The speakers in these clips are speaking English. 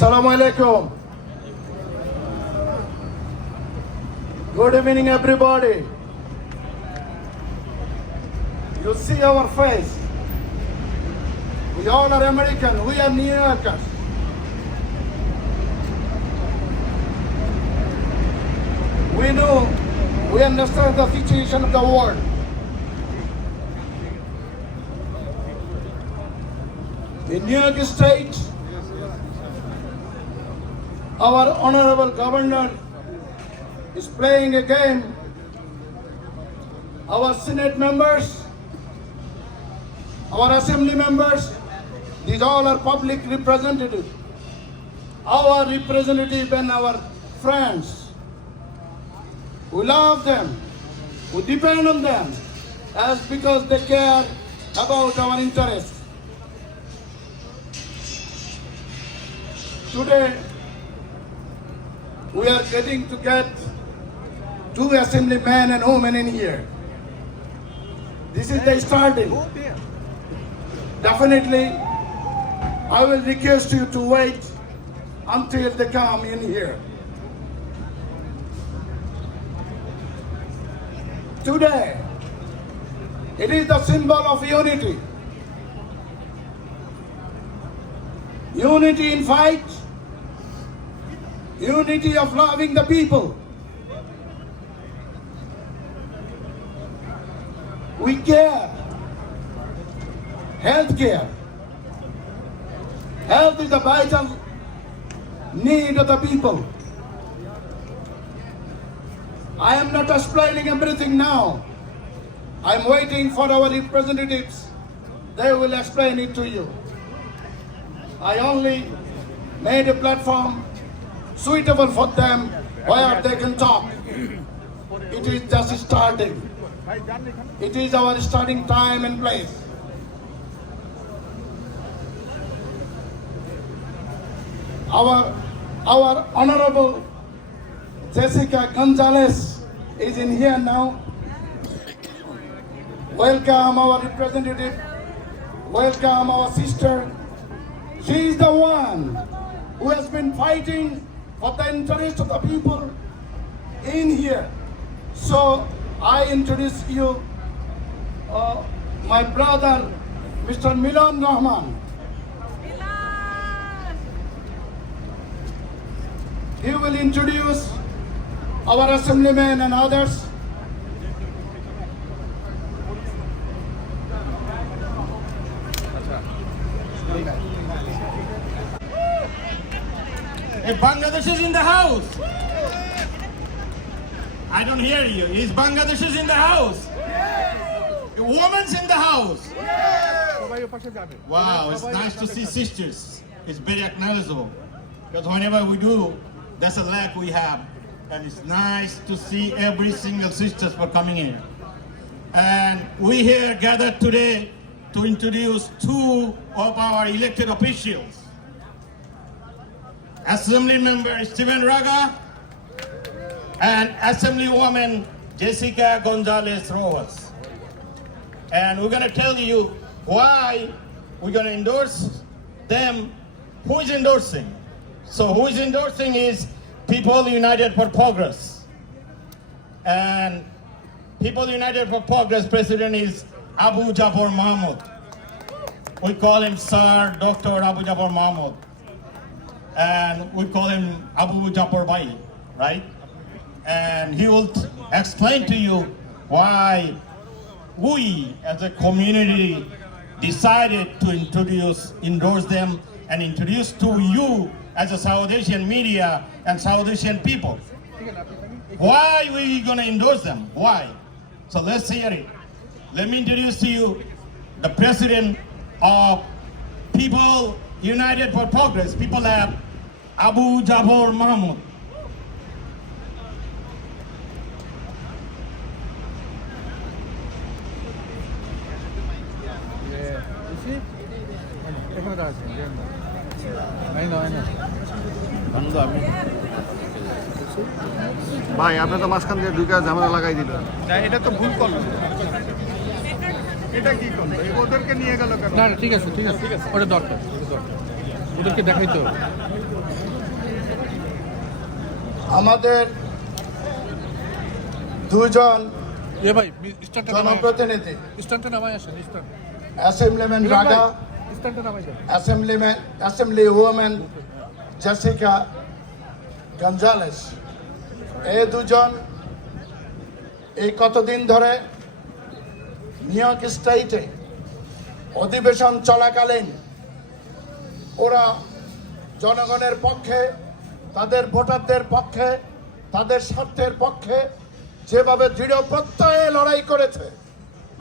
Assalamu alaikum. Good evening, everybody. You see our face. We all are American. We are New Yorkers. We know, we understand the situation of the world. In New York State, our honorable governor is playing a game. Our Senate members, our assembly members, these all are public representatives. Our representatives and our friends. We love them. We depend on them as because they care about our interests. Today, we are getting to get two assemblymen and women in here. This is the starting. Definitely, I will request you to wait until they come in here. Today, it is the symbol of unity. Unity in fight, unity of loving the people. We care. Health care. Health is the vital need of the people. I am not explaining everything now. I am waiting for our representatives. They will explain it to you. I only made a platform suitable for them where they can talk. It is just starting. It is our starting time and place. Our honorable Jessica Gonzalez is in here now. Welcome our representative. Welcome our sister. She is the one who has been fighting for the interest of the people in here. So I introduce you my brother, Mr. Milan Rahman. He will introduce our assemblymen and others. If Bangladesh is in the house. I don't hear you. Is Bangladesh is in the house? A woman's in the house. Wow, it's nice to see sisters. It's very acknowledgeable. Because whenever we do, that's a lack we have. And it's nice to see every single sisters for coming in. And we here gathered today to introduce two of our elected officials. Assembly member Steven Raga and Assemblywoman Jessica Gonzalez Rojas. And we're going to tell you why we're going to endorse them. Who is endorsing? So who is endorsing is People United for Progress. And People United for Progress president is Abu Jafar Mahmood. We call him Sir Dr. Abu Jafar Mahmood. And we call him Abu Jafar Bhai, right? And he will explain to you why we as a community decided to endorse them and introduce to you as a South Asian media and South Asian people. Why we gonna endorse them? Why? So let's hear it. Let me introduce to you the president of People United for Progress, People Lab, Abu Jafar Mahmood. ভাই আপনি তো মাঝখান দিয়ে দুইটা ঝামেলা লাগাই দিল। না এটা তো ভুল করলো, এটা কি করলো? ওদেরকে নিয়ে গেল কেন? না ঠিক আছে ওটা দরকার ওদেরকে দেখাইতে হবে। আমাদের দুজন এ ভাই স্ট্যান্ডে নামাই জনপ্রতিনিধি স্ট্যান্ডে নামাই আসেন স্ট্যান্ড অ্যাসেম্বলিম্যান রাগা, স্ট্যান্ডে নামাই যান অ্যাসেম্বলি ওয়ামেন জেসিকা গঞ্জালেস, এই দুজন এই কতদিন ধরে নিউ ইয়র্ক স্টেটে অধিবেশন চলাকালীন ওরা জনগণের পক্ষে, তাদের ভোটারদের পক্ষে, তাদের স্বার্থের পক্ষে যেভাবে দৃঢ় প্রত্যয়ে লড়াই করেছে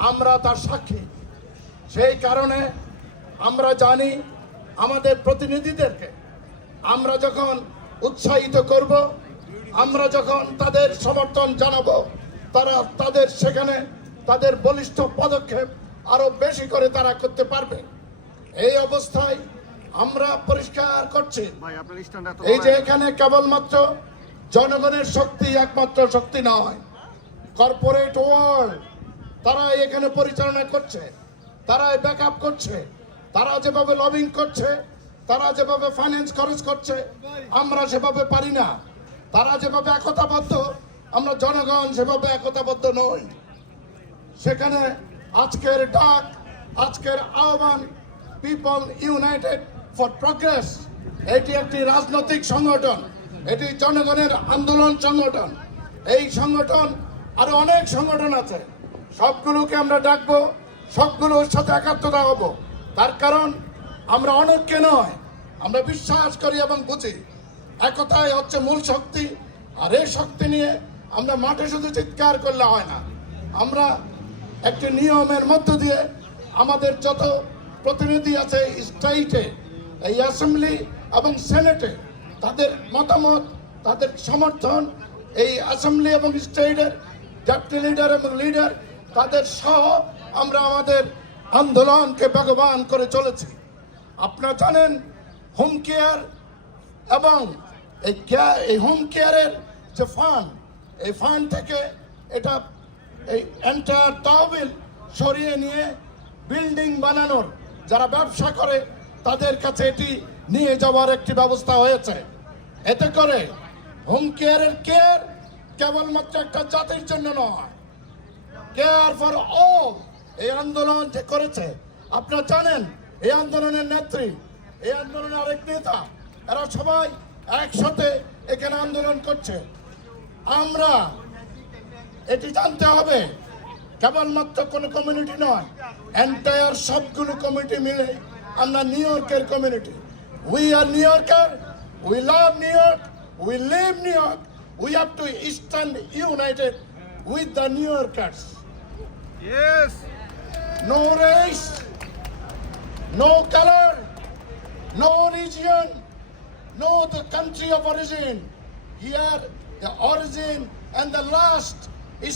আমরা তার সাক্ষী। সেই কারণে আমরা জানি আমাদের প্রতিনিধিদেরকে আমরা যখন উৎসাহিত করব, আমরা যখন তাদের সমর্থন জানাবো, তারা তাদের সেখানে তাদের বলিষ্ঠ পদক্ষেপ আরো বেশি করে তারা করতে পারবে। এই অবস্থায় আমরা পরিষ্কার করছি ভাই আপনার স্ট্যান্ডে এত এই যে এখানে কেবলমাত্র জনগণের শক্তি একমাত্র শক্তি নয়, কর্পোরেট ওয়ার্ল্ড তারা এখানে পরিচালনা করছে, তারা ব্যাকআপ করছে, তারা যেভাবে লবিং করছে, তারা যেভাবে ফাইন্যান্স খরচ করছে আমরা সেভাবে পারি না। তারা যেভাবে একতাবদ্ধ আমরা জনগণ সেভাবে একতাবদ্ধ নই। সেখানে আজকের ডাক, আজকের আহ্বান পিপল ইউনাইটেড ফর প্রগ্রেস, এটি একটি রাজনৈতিক সংগঠন, এটি জনগণের আন্দোলন সংগঠন। এই সংগঠন আরো অনেক সংগঠন আছে, সবগুলোকে আমরা ডাকবো, সবগুলোর সাথে একাত্মতা হব। তার কারণ আমরা অনেককে নয়, আমরা বিশ্বাস করি এবং বুঝি একতাই হচ্ছে মূল শক্তি। আর এই শক্তি নিয়ে আমরা মাঠে শুধু চিৎকার করলে হয় না, আমরা একটি নিয়মের মধ্য দিয়ে আমাদের যত প্রতিনিধি আছে স্টেটে, এই অ্যাসেম্বলি এবং সেনেটে, তাদের মতামত, তাদের সমর্থন, এই অ্যাসেম্বলি এবং স্টেটের ডেপুটি লিডার এবং লিডার তাদের সহ আমরা আমাদের আন্দোলনকে বেগবান করে চলেছি। আপনারা জানেন হোম কেয়ার এবং এই হোম কেয়ারের যে ফান্ড, এই ফান্ড থেকে এটা এই এন্টায়ার তহবিল সরিয়ে নিয়ে বিল্ডিং বানানোর, যারা ব্যবসা করে তাদের কাছে এটি নিয়ে যাওয়ার একটি ব্যবস্থা হয়েছে। এতে করে হোম কেয়ারের কেয়ার কেবলমাত্র একটা জাতির জন্য নয়, কেয়ার ফর অল। এই আন্দোলন যে করেছে আপনারা জানেন, এই আন্দোলনের নেত্রী, এই আন্দোলনের আরেক নেতা, এরা সবাই একসাথে এখানে আন্দোলন করছে। আমরা এটি জানতে হবে কেবলমাত্র কোনো কমিউনিটি নয়, এন্টায়ার সবগুলো কমিউনিটি মিলে আমরা নিউ ইয়র্কের community. We are New Yorker, we love New York, we live New York, we have to stand united with the New Yorkers. Yes No race, no color, no region, no the country of origin. Here, the origin and the last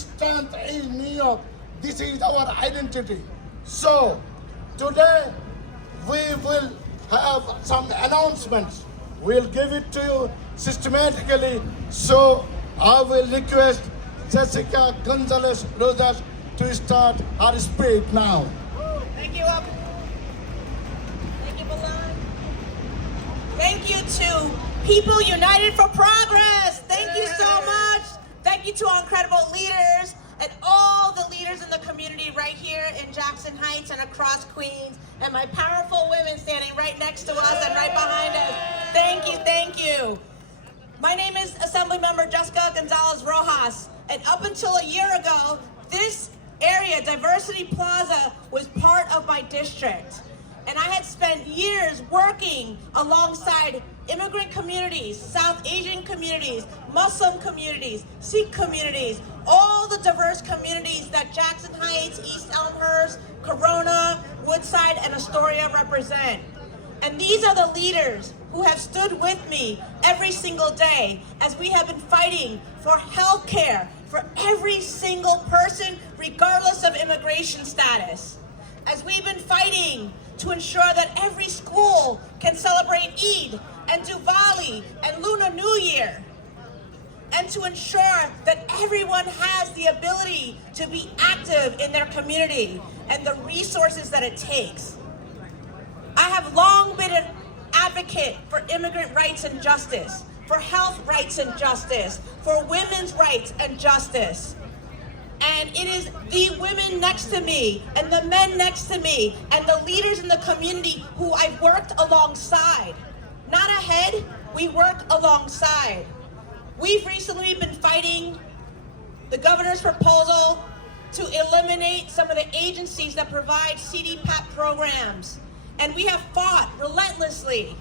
strength is New York. This is our identity. So, today we will have some announcements. We'll give it to you systematically. So, I will request Jessica Gonzalez Rosas to start her speech now. Thank you, Thank you, Milan. Thank you to People United for Progress. Thank you so much. Thank you to our incredible leaders and all the leaders in the community right here in Jackson Heights and across Queens, and my powerful women standing right next to us and right behind us. Thank you, thank you. My name is Assemblymember Jessica Gonzalez Rojas, and up until a year ago, this area, Diversity Plaza, was part of my district. And I had spent years working alongside immigrant communities, South Asian communities, Muslim communities, Sikh communities, all the diverse communities that Jackson Heights, East Elmhurst, Corona, Woodside, and Astoria represent. And these are the leaders who have stood with me every single day as we have been fighting for health care for every single person, regardless of immigration status. As we've been fighting to ensure that every school can celebrate Eid and Diwali and Lunar New Year, and to ensure that everyone has the ability to be active in their community and the resources that it takes. I have long been an advocate for immigrant rights and justice. for health rights and justice, for women's rights and justice. And it is the women next to me and the men next to me and the leaders in the community who I've worked alongside. Not ahead, we work alongside. We've recently been fighting the governor's proposal to eliminate some of the agencies that provide CDPAP programs. And we have fought relentlessly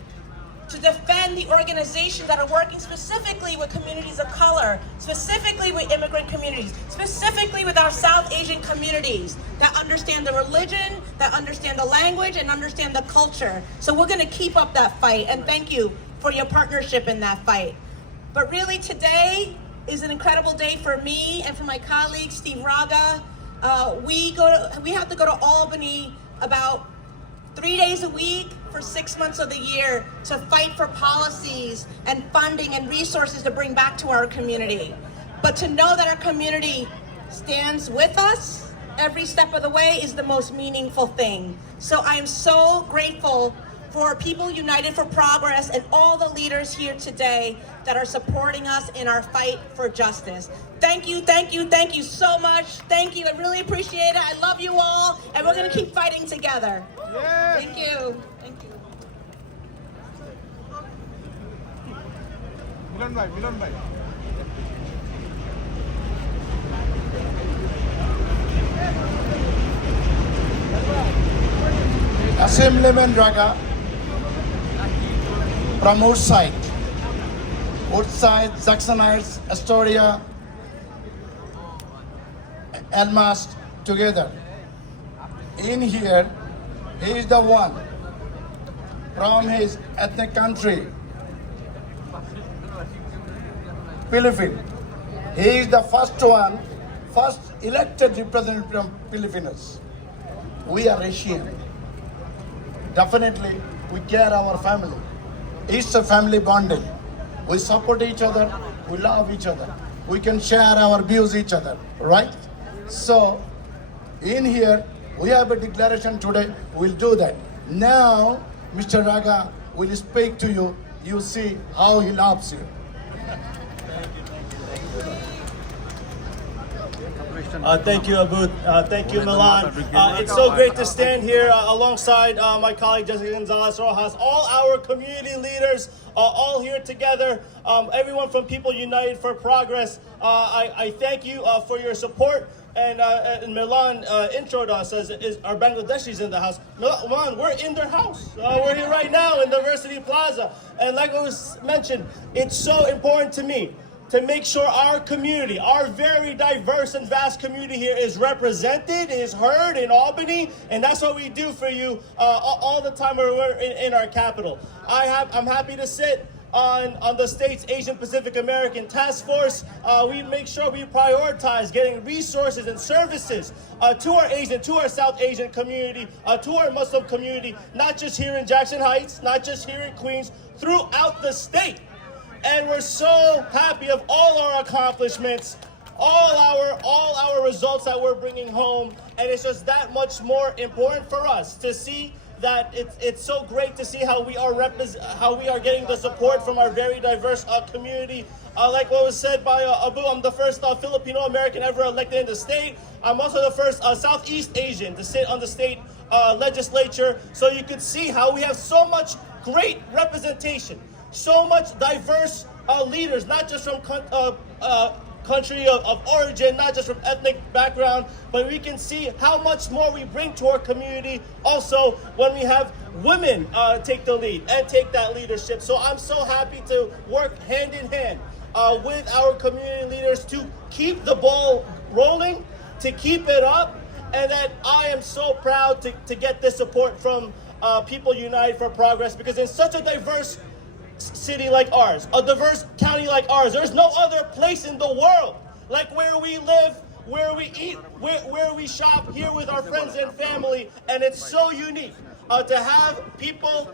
to defend the organizations that are working specifically with communities of color, specifically with immigrant communities, specifically with our South Asian communities that understand the religion, that understand the language, and understand the culture. So we're gonna keep up that fight, and thank you for your partnership in that fight. But really today is an incredible day for me and for my colleague, Steve Raga. We have to go to Albany about 3 days a week for 6 months of the year to fight for policies and funding and resources to bring back to our community. But to know that our community stands with us every step of the way is the most meaningful thing. So I am so grateful for People United for Progress and all the leaders here today that are supporting us in our fight for justice. Thank you, thank you, thank you so much. Thank you, I really appreciate it. I love you all, and we're gonna keep fighting together. Thank you. Thank you. মিলন ভাই Assemblyman Raga from Woodside, Jackson Heights, Astoria, Elmhurst together. In here, he is the one from his ethnic country, Philippines. He is the first elected representative from Filipinos. We are Asian. Definitely, we care our family. It's a family bonding. We support each other. We love each other. We can share our views each other, right? So, in here, we have a declaration today. We'll do that. Now, Mr. Raga will speak to you. You see how he loves you. Thank you, Abu. Thank you, Milan. It's so great to stand here alongside my colleague Jessica Gonzalez Rojas, all our community leaders, all here together, everyone from People United for Progress. I thank you for your support. And Milan introed us as our Bangladeshis in the house. Milan, we're in their house. We're here right now in Diversity Plaza. And like it was mentioned, it's so important to me to make sure our community, our very diverse and vast community here is represented, is heard in Albany, and that's what we do for you all the time when we're in our capital. I'm happy to sit on the state's Asian Pacific American Task Force. We make sure we prioritize getting resources and services to our Asian, to our South Asian community, to our Muslim community, not just here in Jackson Heights, not just here in Queens, throughout the state. And we're so happy of all our accomplishments, all our results that we're bringing home, and it's just that much more important for us to see that it's so great to see how we are getting the support from our very diverse community. Like what was said by Abu, I'm the first Filipino American ever elected in the state. I'm also the first Southeast Asian to sit on the state legislature. So you can see how we have so much great representation, so much diverse leaders, not just from country of origin, not just from ethnic background, but we can see how much more we bring to our community also when we have women take the lead and take that leadership. So I'm so happy to work hand in hand with our community leaders to keep the ball rolling, to keep it up, and that I am so proud to get this support from People United for Progress, because in such a diverse city like ours, a diverse county like ours, there's no other place in the world like where we live, where we eat, where we shop, here with our friends and family, and it's so unique to have people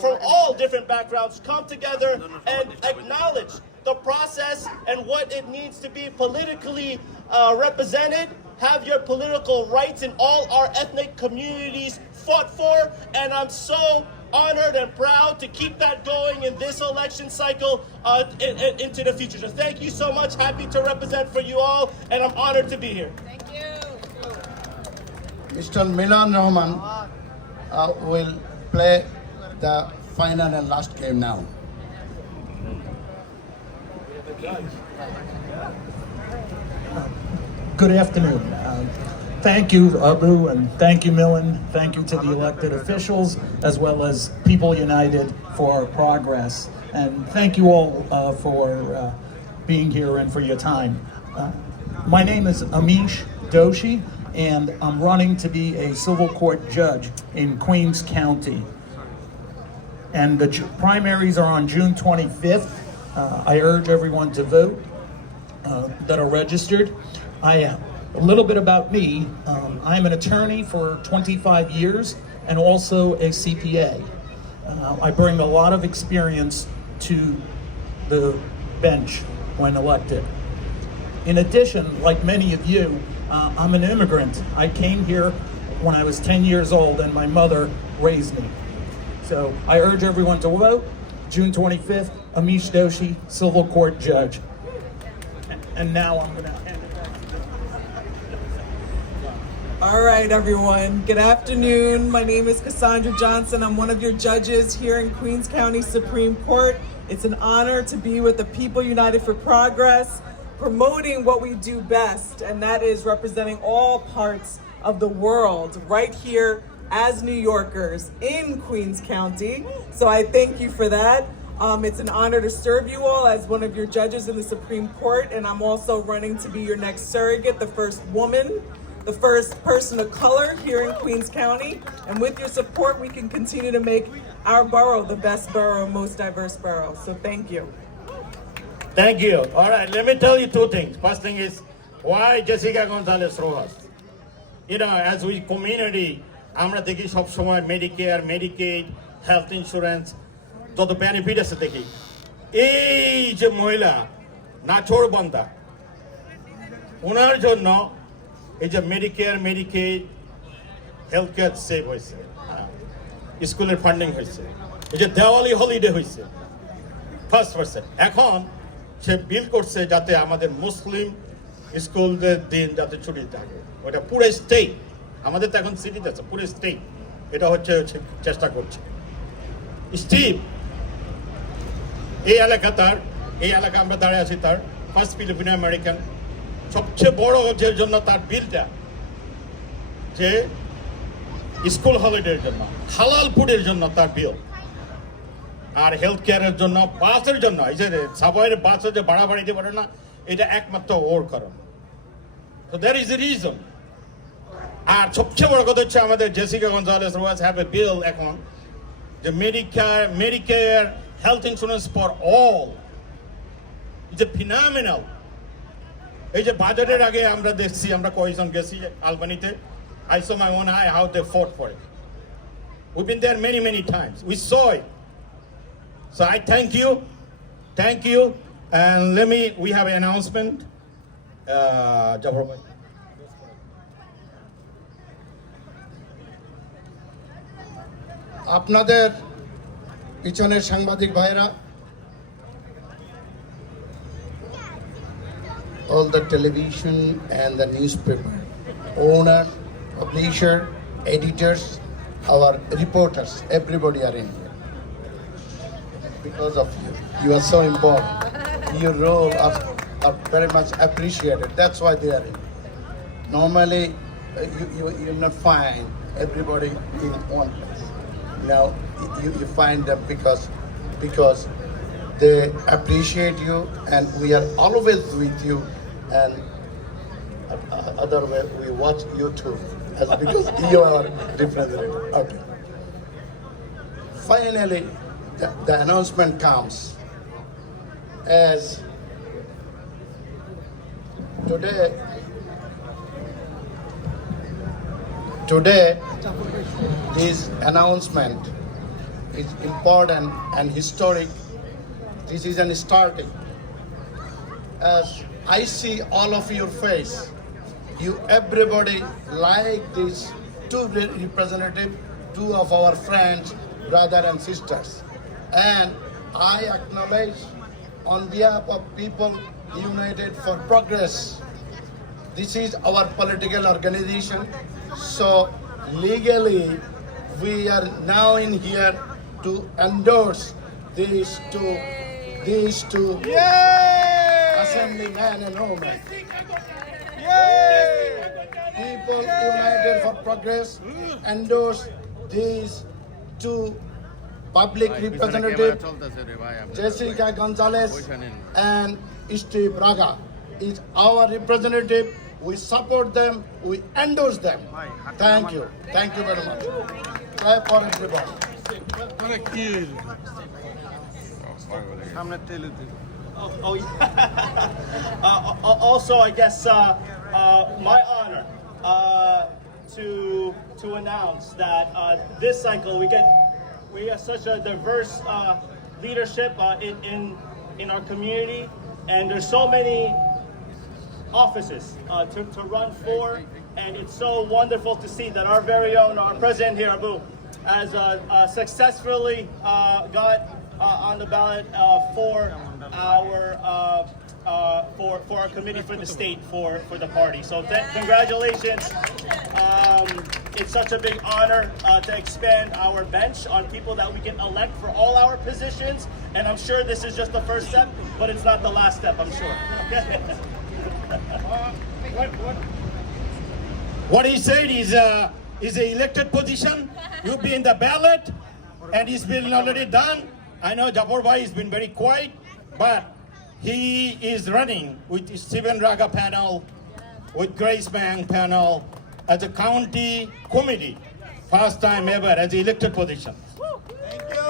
from all different backgrounds come together and acknowledge the process and what it needs to be politically represented, have your political rights in all our ethnic communities fought for, and I'm so honored and proud to keep that going in this election cycle into the future. So thank you so much. Happy to represent for you all, and I'm honored to be here. Thank you. Mr. Milan Rahman will play the final and last game now. Good afternoon. Thank you, Abu, and thank you, Milan. Thank you to the elected officials, as well as People United for Progress. And thank you all for being here and for your time. My name is Amish Doshi, and I'm running to be a civil court judge in Queens County. And the primaries are on June 25th. I urge everyone to vote that are registered. A little bit about me. I'm an attorney for 25 years and also a CPA. I bring a lot of experience to the bench when elected. In addition, like many of you, I'm an immigrant. I came here when I was 10 years old and my mother raised me. So I urge everyone to vote. June 25th, Amish Doshi, Civil Court Judge. And now I'm gonna hand it back. All right, everyone. Good afternoon. My name is Cassandra Johnson. I'm one of your judges here in Queens County Supreme Court. It's an honor to be with the People United for Progress, promoting what we do best, and that is representing all parts of the world right here as New Yorkers in Queens County. So I thank you for that. It's an honor to serve you all as one of your judges in the Supreme Court, and I'm also running to be your next surrogate, the first woman, the first person of color here in Queens County. And with your support, we can continue to make our borough the best borough, most diverse borough. So thank you. Thank you. All right, let me tell you two things. First thing is, why Jessica Gonzalez Rojas? You know, as we community, আমরা দেখি সব সময় Medicare, Medicaid, health insurance যত benefit আছে দেখি। এই যে মহিলা নাছোড় বান্দা, ওনার জন্য এই যে Medicare, Medicaid, health care save হয়েছে, স্কুলের ফান্ডিং হয়েছে, এই যে দেওয়ালি হলিডে হয়েছে, ফার্স্ট পার্সন। এখন সে বিল করছে যাতে আমাদের মুসলিম স্কুলদের দিন যাতে ছুটি থাকে, ওটা পুরো স্টেট, আমাদের তো এখন সিটিতে আছে, পুরো স্টেট এটা হচ্ছে চেষ্টা করছে। স্টিভ এই এলাকা তার, এই এলাকা আমরা দাঁড়িয়ে আছি তার, ফার্স্ট ফিলিপিনো আমেরিকান, সবচেয়ে বড় যে জন্য তার বিলটা যে স্কুল হলিডের জন্য, হালাল ফুডের জন্য তার বিল, আর হেলথ কেয়ারের জন্য, বাসের জন্য, এই যে সাবওয়ের বাসে যে ভাড়া বাড়িতে পারে না, এটা একমাত্র ওর কারণ। So there is a reason. আর সবচেয়ে বড় কথা হচ্ছে আমাদের Jessica Gonzalez Rojas have a bill এখন যে Medicare health insurance for all, it's a phenomenal. এই যে বাজেটের আগে আমরা দেখছি, আমরা কয়েকজন গেছি আলবানিতে, I saw my own eye how they fought for it. We've been there many times. We saw it. So I thank you, and we have an announcement. Jabbar bhai. আপনাদের পিছনের সাংবাদিক ভাইরা, all the television and the newspaper owner, publisher, editors, our reporters, everybody are in here because of you. You are so important. Your role are very much appreciated. That's why they are in. Normally, you not find everybody in one place. Now you find them because they appreciate you, and we are always with you, and other way we watch you too, as because you are representative. Okay. Finally, the announcement comes as today this announcement is important and historic. This is an starting. As I see all of your face, you everybody like these two representatives, two of our friends brothers and sisters. And I acknowledge on behalf of People United for Progress, this is our political organization. So legally, we are now in here to endorse these two assemblymen and women. People United for Progress endorse these two public representatives, Jessica Gonzalez and Steve Braga is our representative. We support them, we endorse them. Thank you very much. Clap for everybody. অনেক কি সামনে তেলে দিন Oh, yeah. Also, I guess my honor to announce that this cycle we have such a diverse leadership in our community, and there's so many offices to run for, and it's so wonderful to see that our very own our president here, Abu, has successfully got on the ballot for our committee for the state for the party. So congratulations. It's such a big honor to expand our bench on people that we can elect for all our positions, and I'm sure this is just the first step, but it's not the last step, I'm sure. What he said is an elected position. You'll be in the ballot, and it's been already done. I know Jafar Bhai has been very quiet, but he is running with Stephen Raga panel, with Grace Bang panel, as a county committee, first time ever as elected position.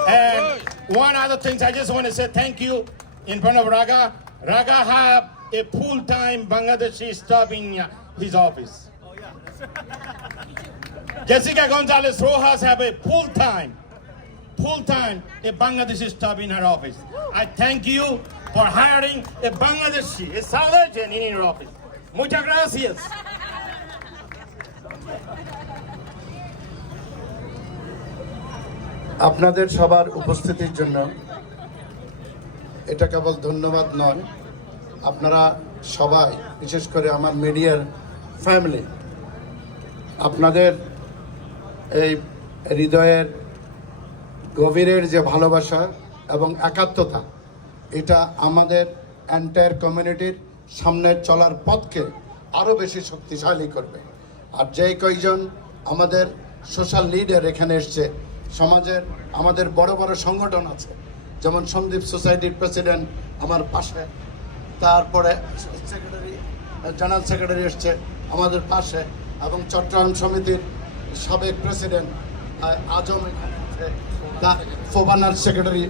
And one other thing, I just want to say thank you in front of Raga. Raga have a full-time Bangladeshi staff in his office. Jessica Gonzalez Rojas have a full-time a Bangladeshi staff in her office. I thank you for hiring a Bangladeshi, a South Asian in your office. Muchas gracias. আপনাদের সবার উপস্থিতির জন্য এটা কেবল ধন্যবাদ নয়, আপনারা সবাই বিশেষ করে আমার মিডিয়ার ফ্যামিলি, আপনাদের এই হৃদয়ের গভীরের যে ভালোবাসা এবং একাত্মতা, এটা আমাদের এন্টায়ার কমিউনিটির সামনে চলার পথকে আরও বেশি শক্তিশালী করবে। আর যেই কয়েকজন আমাদের সোশ্যাল লিডার এখানে এসছে, সমাজের আমাদের বড় বড় সংগঠন আছে, যেমন সন্দীপ সোসাইটির প্রেসিডেন্ট আমার পাশে, তারপরে সেক্রেটারি জেনারেল সেক্রেটারি এসছে আমাদের পাশে, এবং চট্টগ্রাম সমিতির সাবেক প্রেসিডেন্ট আজম এখানে আছে, তার ফোবানার সেক্রেটারি,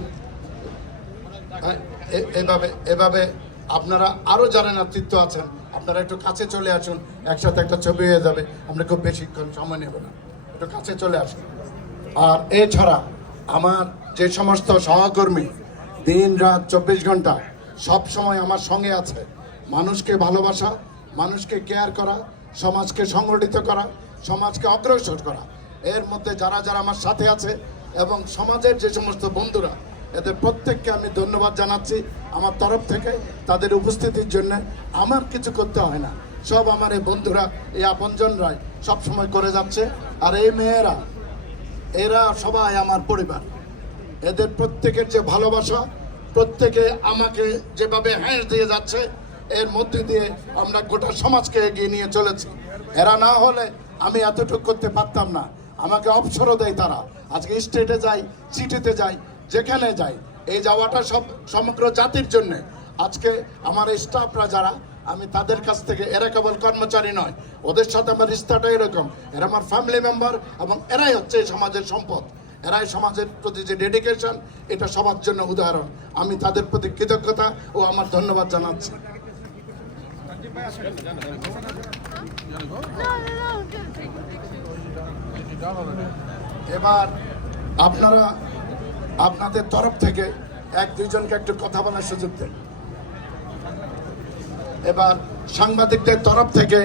এভাবে আপনারা আরও যারা নেতৃত্ব আছেন আপনারা একটু কাছে চলে আসুন, একসাথে একটা ছবি হয়ে যাবে, আমরা খুব বেশিক্ষণ সময় নেব না, একটু কাছে চলে আসুন। আর এছাড়া আমার যে সমস্ত সহকর্মী দিন রাত 24 ঘন্টা সব সময় আমার সঙ্গে আছে, মানুষকে ভালোবাসা, মানুষকে কেয়ার করা, সমাজকে সংগঠিত করা, সমাজকে অগ্রসর করা, এর মধ্যে যারা যারা আমার সাথে আছে এবং সমাজের যে সমস্ত বন্ধুরা, এদের প্রত্যেককে আমি ধন্যবাদ জানাচ্ছি আমার তরফ থেকে। তাদের উপস্থিতির জন্য আমার কিছু করতে হয় না, সব আমার এই বন্ধুরা, এই আপনজনরাই সবসময় করে যাচ্ছে। আর এই মেয়েরা, এরা সবাই আমার পরিবার, এদের প্রত্যেকের যে ভালোবাসা, প্রত্যেকে আমাকে যেভাবে হ্যাঁস দিয়ে যাচ্ছে, এর মধ্যে দিয়ে আমরা গোটা সমাজকে এগিয়ে নিয়ে চলেছি। এরা না হলে আমি এতটুকু করতে পারতাম না, আমাকে অবসরও দেয় তারা। আজকে স্টেটে যাই, সিটিতে যাই, যেখানে যাই, এই যাওয়াটা সব সমগ্র জাতির জন্য। আজকে আমার এই স্টাফরা যারা, আমি তাদের কাছ থেকে, এরা কেবল কর্মচারী নয়, ওদের সাথে আমার রিস্তাটা এরকম, এরা আমার ফ্যামিলি মেম্বার, এবং এরাই হচ্ছে এই সমাজের সম্পদ, এরাই সমাজের প্রতি যে ডেডিকেশন, এটা সবার জন্য উদাহরণ। আমি তাদের প্রতি কৃতজ্ঞতা ও আমার ধন্যবাদ জানাচ্ছি। এবার আপনারা আপনাদের তরফ থেকে এক দুইজনকে একটু কথা বলার সুযোগ দেন। এবার সাংবাদিকদের তরফ থেকে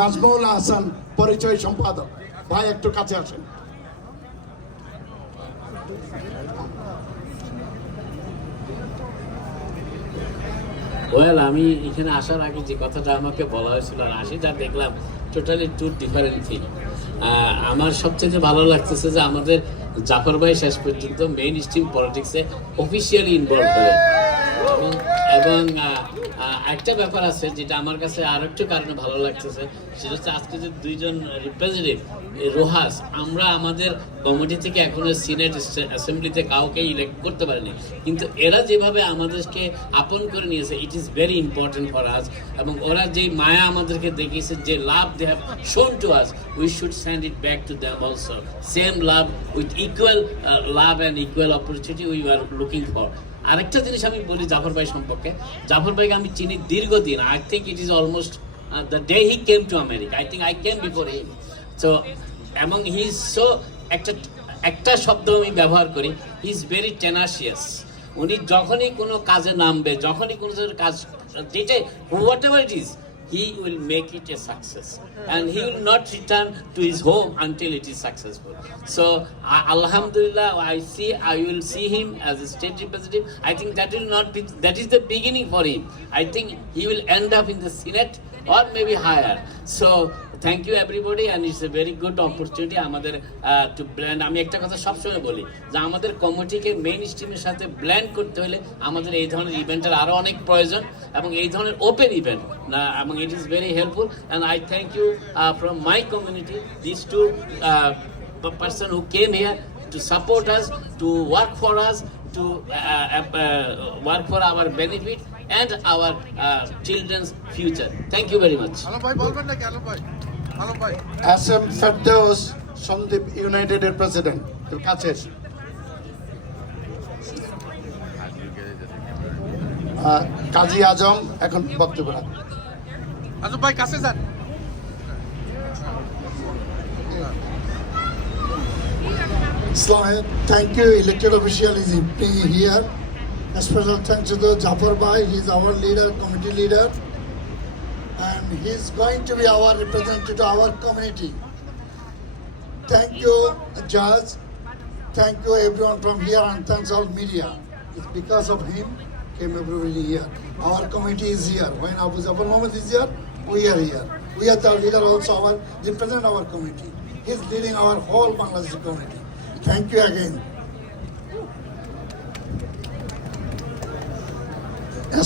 নাজমুল হাসান, পরিচয় সম্পাদক, ভাই একটু কাছে আসেন। ওয়েল, আমি এখানে আসার আগে যে কথাটা আমাকে বলা হয়েছিল আর আসি যা দেখলাম, টোটালি টু ডিফারেন্ট থিং। আমার সবচেয়ে ভালো লাগতেছে যে আমাদের জাফর ভাই শেষ পর্যন্ত মেইন স্ট্রিম পলিটিক্সে অফিসিয়ালি ইনভলভ হয়ে এবং একটা ব্যাপার আছে যেটা আমার কাছে আর একটু কারণে ভালো লাগতেছে, সেটা হচ্ছে আজকে যে দুইজন রিপ্রেজেন্টেটিভ রোহাস, আমরা আমাদের কমিটি থেকে এখনো সিনেট অ্যাসেম্বলিতে কাউকে ইলেক্ট করতে পারিনি, কিন্তু এরা যেভাবে আমাদেরকে আপন করে নিয়েছে, it is very important for us. এবং ওরা যেই মায়া আমাদেরকে দেখিয়েছে, যে love they have shown to us, we should send it back to them also, same love with equal love and equal opportunity we are looking for. আরেকটা জিনিস আমি বলি জাফর ভাই সম্পর্কে, জাফর ভাইকে আমি চিনি দীর্ঘদিন। I think it is almost the day he came to America, I think I came before him. So এবং হি ইজ সো একটা শব্দ আমি ব্যবহার করি, হি ইজ ভেরি টেনাশিয়াস। উনি যখনই কোনো কাজে নামবে, যখনই কোনো কাজ, যেটা what ever it is, he will make it a success and he will not return to his home until it is successful. So alhamdulillah, I will see him as a state representative. I think that is the beginning for him. I think he will end up in the Senate or maybe higher. So thank you everybody, and it's a very good opportunity আমাদের to blend. আমি একটা কথা সবসময় বলি যে আমাদের কমিটিকে main স্ট্রিমের সাথে ব্লেন্ড করতে হলে আমাদের এই ধরনের ইভেন্টের আরও অনেক প্রয়োজন, এবং এই ধরনের ওপেন ইভেন্ট এবং it is very helpful. And I thank you from my community, this to person who came here to support us, to work for us, to work for our benefit and our children's future. Thank you very much. Alam ভাই বলবেন নাকি? আলম ভাই, আলম ভাই। SM Firdaus, Sandip United এর president, কাছে এসে। কাজী আজম এখন বক্তব্য রাখবেন। আজম ভাই কাছে যান। Thank you, elected official is here. A special thanks to the Jafar Bhai, he is our leader, committee leader, and he is going to be our representative to our community. Thank you, Judge. Thank you everyone from here, and thanks all media. It's because of him came everybody here. Our committee is here. When Abu Jafar Mohammed is here, we are here. We are the leader also, represent our community. He is leading our whole Bangladesh community. Thank you again.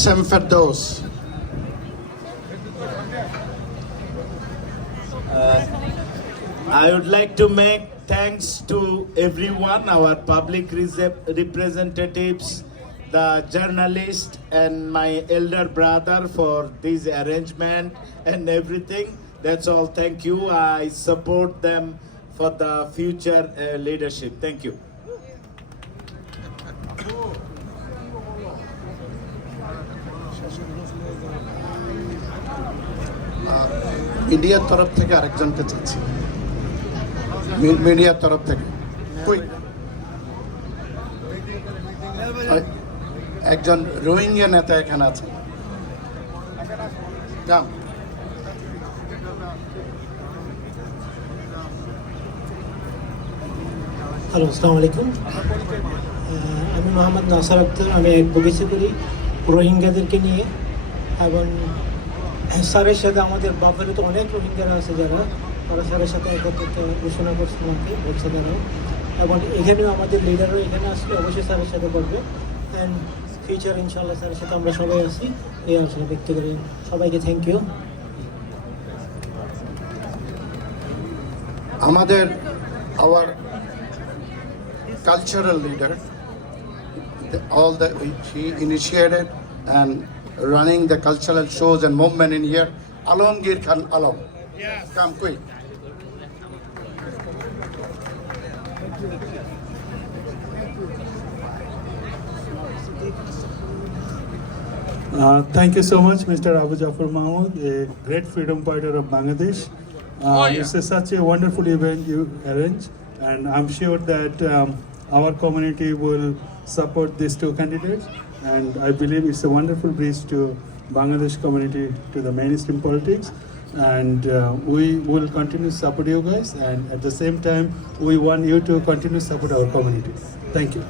SM Firdaus. I would like to make thanks to everyone, our public representatives, the journalist, and my elder brother for this arrangement and everything. That's all. Thank you. I support them for the future leadership. Thank you. মিডিয়ার তরফ থেকে আরেকজনকে চাচ্ছি, মিডিয়ার তরফ থেকে একজন রোহিঙ্গা নেতা এখানে আছে। হ্যালো, আসসালামু আলাইকুম। আমি মোহাম্মদ নাসার আক্তার। আমি অ্যাডভোকেসি করি রোহিঙ্গাদেরকে নিয়ে, এবং স্যারের সাথে আমাদের বাফেলে তো অনেক রোহিঙ্গারা আছে যারা ওরা স্যারের সাথে একত্রিত ঘোষণা করছে, আমাকে বলছে তারা, এবং এখানেও আমাদের লিডাররা এখানে আসলে অবশ্যই স্যারের সাথে করবে। অ্যান্ড ফিউচার ইনশাআল্লাহ স্যারের সাথে আমরা সবাই আছি, এই আসলে ব্যক্তি করি। সবাইকে থ্যাংক ইউ। আমাদের our cultural leader, all that he initiated and running the cultural shows and movement in here, Alamgir Khan Alam. Yes. Come quick. Thank you so much, Mr. Abu Jafar Mahmood, a great freedom fighter of Bangladesh. It's such a wonderful event you arrange, and I'm sure that our community will support these two candidates, and I believe it's a wonderful bridge to Bangladesh community to the mainstream politics. and we will continue to support you guys, and at the same time, we want you to continue to support our community. Thank you.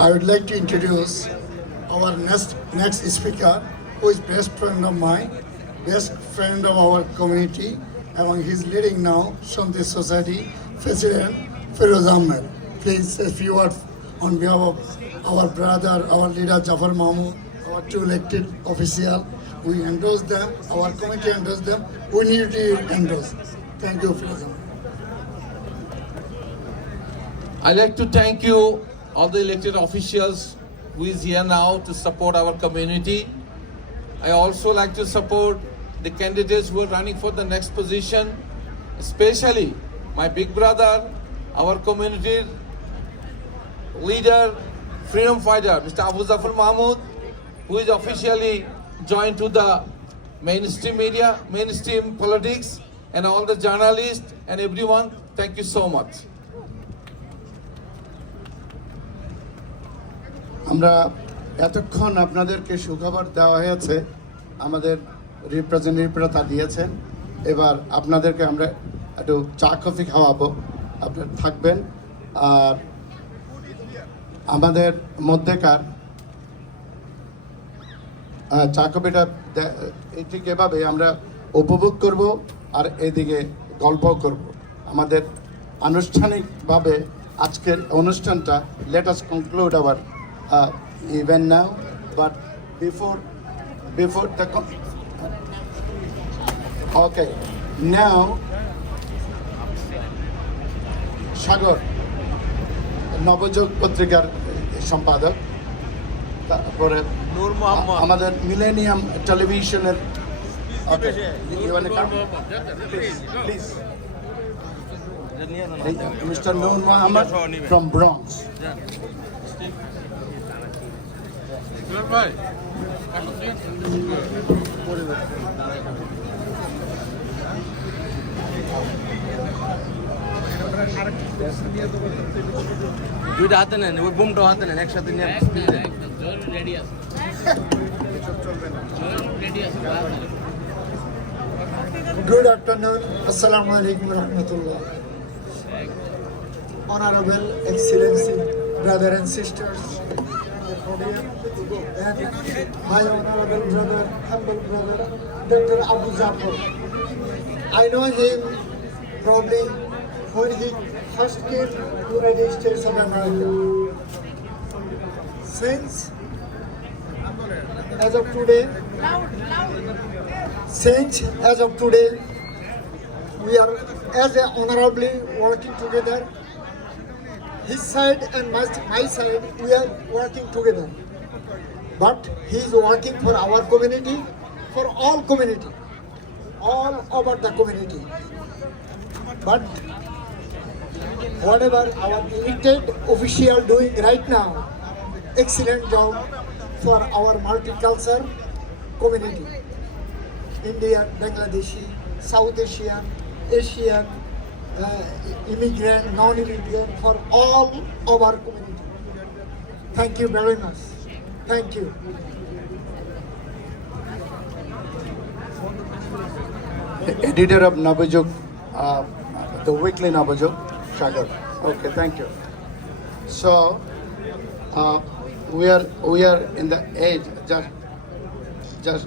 I would like to introduce our next speaker, who is best friend of mine, best friend of our community, and he's leading now Shanti Society, President Feroz Ahmed. Please, a few words on behalf of our brother, our leader Jafar Mahmood, our two elected officials. We endorse them, our committee endorse them, we need to endorse. Thank you, Feroz Ahmed. I'd like to thank you, all the elected officials who is here now to support our community. I also like to support the candidates who are running for the next position, especially my big brother, our community leader, freedom fighter, Mr. Abu Zafar Mahmood, who is officially joined to the mainstream media, mainstream politics, and all the journalists and everyone. Thank you so much. আমরা এতক্ষণ আপনাদেরকে সুখবর দেওয়া হয়েছে, আমাদের রিপ্রেজেন্টেটিভরা তা দিয়েছেন। এবার আপনাদেরকে আমরা একটু চা কফি খাওয়াবো, আপনারা থাকবেন। আর আমাদের মধ্যেকার চা কফিটা ঠিক এভাবে আমরা উপভোগ করব আর এদিকে গল্পও করব। আমাদের আনুষ্ঠানিকভাবে আজকের অনুষ্ঠানটা let us conclude our event now, but before the okay, now Sagar Nabajug পত্রিকার সম্পাদক, তারপরে নূর মোহাম্মদ আমাদের মিলেনিয়াম টেলিভিশনের Mr. Noor Mohammed from Bronx. ভাই দুইটা হাতে নেন, ওই বোমটাও হাতে নেন, একসাথে নিয়ে Good afternoon. Assalamu alaikum wa rahmatullah. Honorable Excellency, brother and sisters, and my honorable brother, humble brother, Dr. Abu Zafar. I know him probably when he first came to United States of America. Since as of today, we are as a honorably working together. His side and my side, we are working together. But he is working for our community, for all community, all over the community. But whatever our elected official doing right now, excellent job for our multicultural community. Indian, Bangladeshi, South Asian, Asian, immigrant, non-immigrant, for all of our community. Thank you very much. Thank you. Editor of Navajog, the weekly Navajog, Sagar. Okay, thank you. So we are in the age just